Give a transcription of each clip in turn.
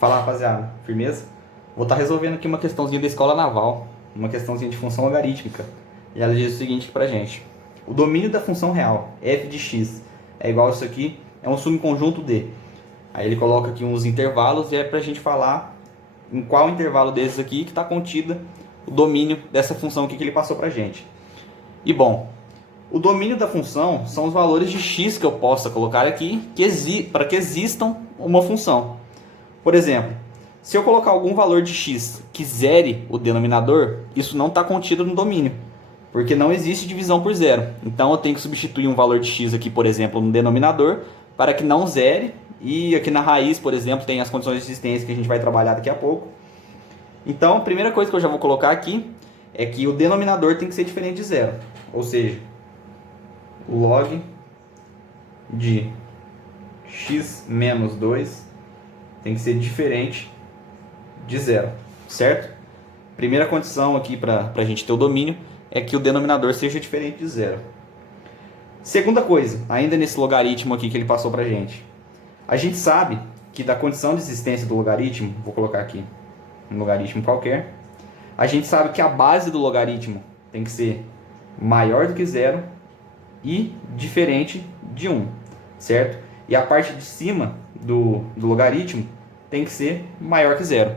Fala, rapaziada, firmeza? Vou estar resolvendo aqui uma questãozinha da escola naval, uma questãozinha de função logarítmica. E ela diz o seguinte pra gente: o domínio da função real, f de x, é igual a isso aqui, é um subconjunto de. Aí ele coloca aqui uns intervalos e é pra gente falar em qual intervalo desses aqui que está contida o domínio dessa função aqui que ele passou pra gente. E bom, o domínio da função são os valores de x que eu possa colocar aqui para que existam uma função. Por exemplo, se eu colocar algum valor de x que zere o denominador, isso não está contido no domínio, porque não existe divisão por zero. Então eu tenho que substituir um valor de x aqui, por exemplo, no denominador, para que não zere, e aqui na raiz, por exemplo, tem as condições de existência que a gente vai trabalhar daqui a pouco. Então a primeira coisa que eu já vou colocar aqui é que o denominador tem que ser diferente de zero, ou seja, log de x menos 2 tem que ser diferente de zero, certo? Primeira condição aqui para a gente ter o domínio é que o denominador seja diferente de zero. Segunda coisa, ainda nesse logaritmo aqui que ele passou para a gente sabe que da condição de existência do logaritmo, vou colocar aqui um logaritmo qualquer, a gente sabe que a base do logaritmo tem que ser maior do que zero e diferente de 1, certo? E a parte de cima do logaritmo tem que ser maior que zero.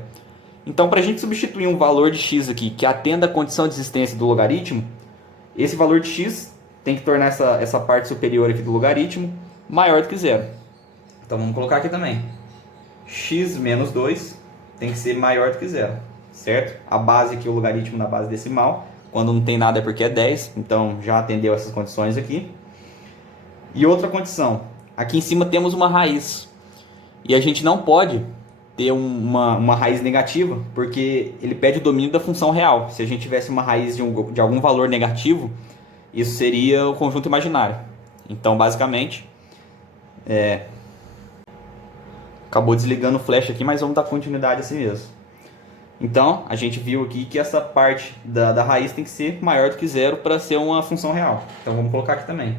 Então, para a gente substituir um valor de x aqui que atenda a condição de existência do logaritmo, esse valor de x tem que tornar essa parte superior aqui do logaritmo maior do que zero. Então, vamos colocar aqui também. X menos 2 tem que ser maior do que zero, certo? A base aqui, o logaritmo na base decimal, quando não tem nada é porque é 10, então já atendeu essas condições aqui. E outra condição, aqui em cima temos uma raiz, e a gente não pode ter uma raiz negativa, porque ele pede o domínio da função real. Se a gente tivesse uma raiz de algum valor negativo, isso seria o conjunto imaginário. Então, basicamente, acabou desligando o flash aqui, mas vamos dar continuidade assim mesmo. Então, a gente viu aqui que essa parte da raiz tem que ser maior do que zero para ser uma função real. Então, vamos colocar aqui também.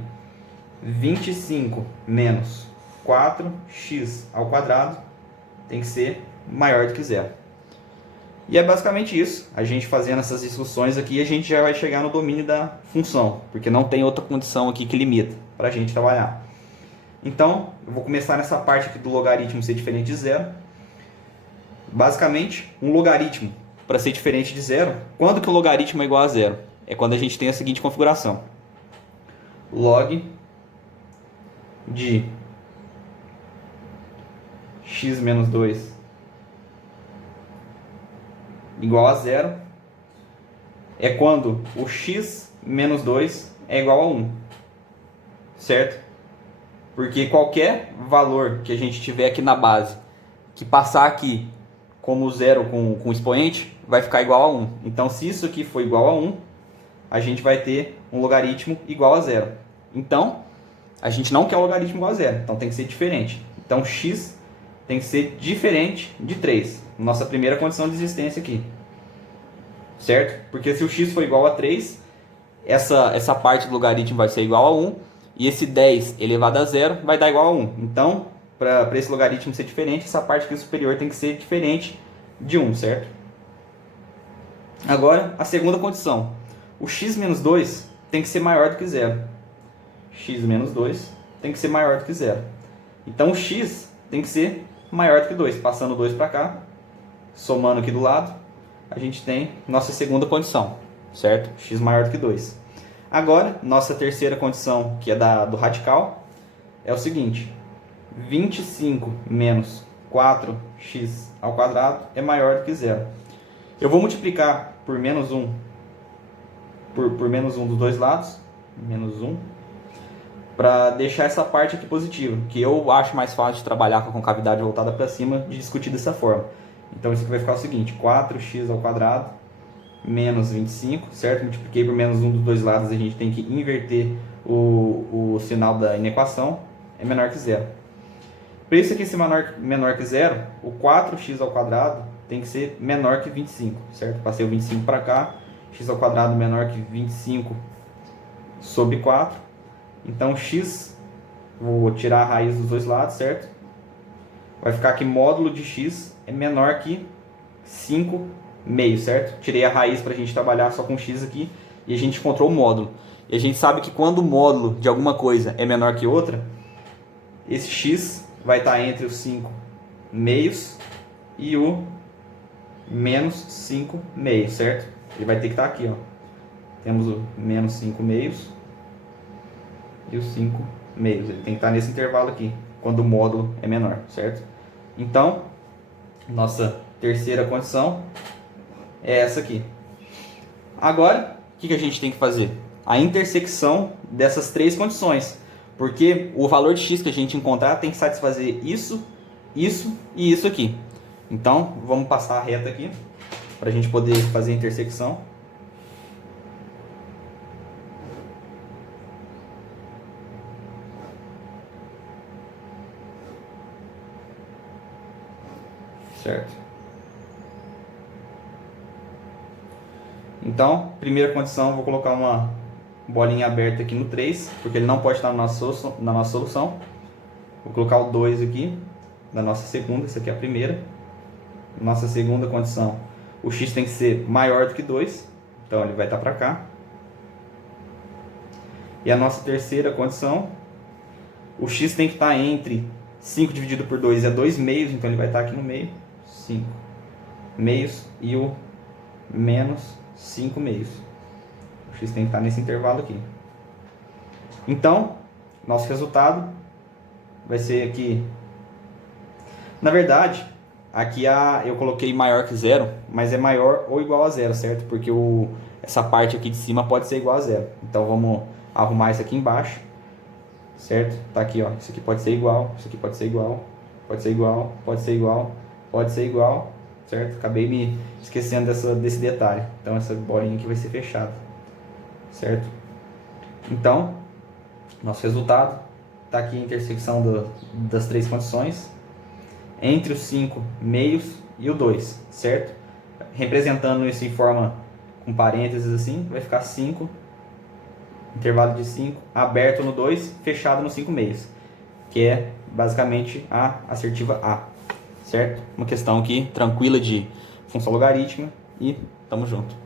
25 menos 4x ao quadrado tem que ser maior do que zero. E é basicamente isso. A gente fazendo essas instruções aqui, a gente já vai chegar no domínio da função, porque não tem outra condição aqui que limita para a gente trabalhar. Então, eu vou começar nessa parte aqui do logaritmo ser diferente de zero. Basicamente, um logaritmo, para ser diferente de zero, quando que o logaritmo é igual a zero? É quando a gente tem a seguinte configuração. Log de x menos 2 igual a zero é quando o x menos 2 é igual a 1, certo? Porque qualquer valor que a gente tiver aqui na base, que passar aqui como zero com expoente, vai ficar igual a 1. Então, se isso aqui for igual a 1, a gente vai ter um logaritmo igual a zero. Então, a gente não quer um logaritmo igual a zero, então tem que ser diferente. Então, x tem que ser diferente de 3. Nossa primeira condição de existência aqui. Certo? Porque se o x for igual a 3, essa parte do logaritmo vai ser igual a 1. E esse 10 elevado a zero vai dar igual a 1. Então, para esse logaritmo ser diferente, essa parte aqui superior tem que ser diferente de 1, certo? Agora, a segunda condição. O x menos 2 tem que ser maior do que zero. X menos 2 tem que ser maior do que zero. Então, o x tem que ser maior do que 2. Passando 2 para cá, somando aqui do lado, a gente tem nossa segunda condição, certo? X maior do que 2. Agora, nossa terceira condição, que é do radical, é o seguinte. 25 menos 4x ao quadrado é maior do que zero. Eu vou multiplicar por menos 1 por menos 1 dos dois lados, menos 1, para deixar essa parte aqui positiva, que eu acho mais fácil de trabalhar com a concavidade voltada para cima, de discutir dessa forma. Então isso aqui vai ficar o seguinte, 4x ao quadrado menos 25, certo? Multipliquei por menos 1 dos dois lados, a gente tem que inverter o sinal da inequação, é menor que zero. Para isso aqui ser menor que zero, o 4x ao quadrado tem que ser menor que 25, certo? Passei o 25 para cá, x ao quadrado menor que 25 sobre 4. Então, x, vou tirar a raiz dos dois lados, certo? vai ficar que módulo de x é menor que 5 meios, certo? Tirei a raiz para a gente trabalhar só com x aqui e a gente encontrou o módulo. E a gente sabe que quando o módulo de alguma coisa é menor que outra, esse x vai estar entre os 5 meios e o menos 5 meios, certo? Ele vai ter que estar aqui, ó. Temos o menos 5 meios e os 5 meios. Ele tem que estar nesse intervalo aqui, quando o módulo é menor, certo? Então, nossa terceira condição é essa aqui. Agora, o que a gente tem que fazer? A intersecção dessas três condições. Porque o valor de x que a gente encontrar tem que satisfazer isso, isso e isso aqui. Então, vamos passar a reta aqui, para a gente poder fazer a intersecção. Certo? Então, primeira condição, vou colocar uma bolinha aberta aqui no 3, porque ele não pode estar na nossa solução. Vou colocar o 2 aqui, na nossa segunda, essa aqui é a primeira. Nossa segunda condição, o x tem que ser maior do que 2, então ele vai estar para cá. E a nossa terceira condição, o x tem que estar entre 5 dividido por 2 é 2 meios, então ele vai estar aqui no meio, 5 meios e o menos 5 meios. O x tem que estar nesse intervalo aqui. Então, nosso resultado vai ser aqui. Na verdade, aqui eu coloquei maior que zero, mas é maior ou igual a zero, certo? Porque essa parte aqui de cima pode ser igual a zero. Então vamos arrumar isso aqui embaixo, certo? Tá aqui, ó. Isso aqui pode ser igual, isso aqui pode ser igual, pode ser igual, pode ser igual, pode ser igual, certo? Acabei me esquecendo desse detalhe. Então essa bolinha aqui vai ser fechada, certo? Então, nosso resultado está aqui a intersecção das três condições entre os 5 meios e o 2, certo? Representando isso em forma com parênteses assim, vai ficar 5, intervalo de 5, aberto no 2, fechado no 5 meios, que é basicamente a assertiva A, certo? Uma questão aqui tranquila de função logarítmica e tamo junto.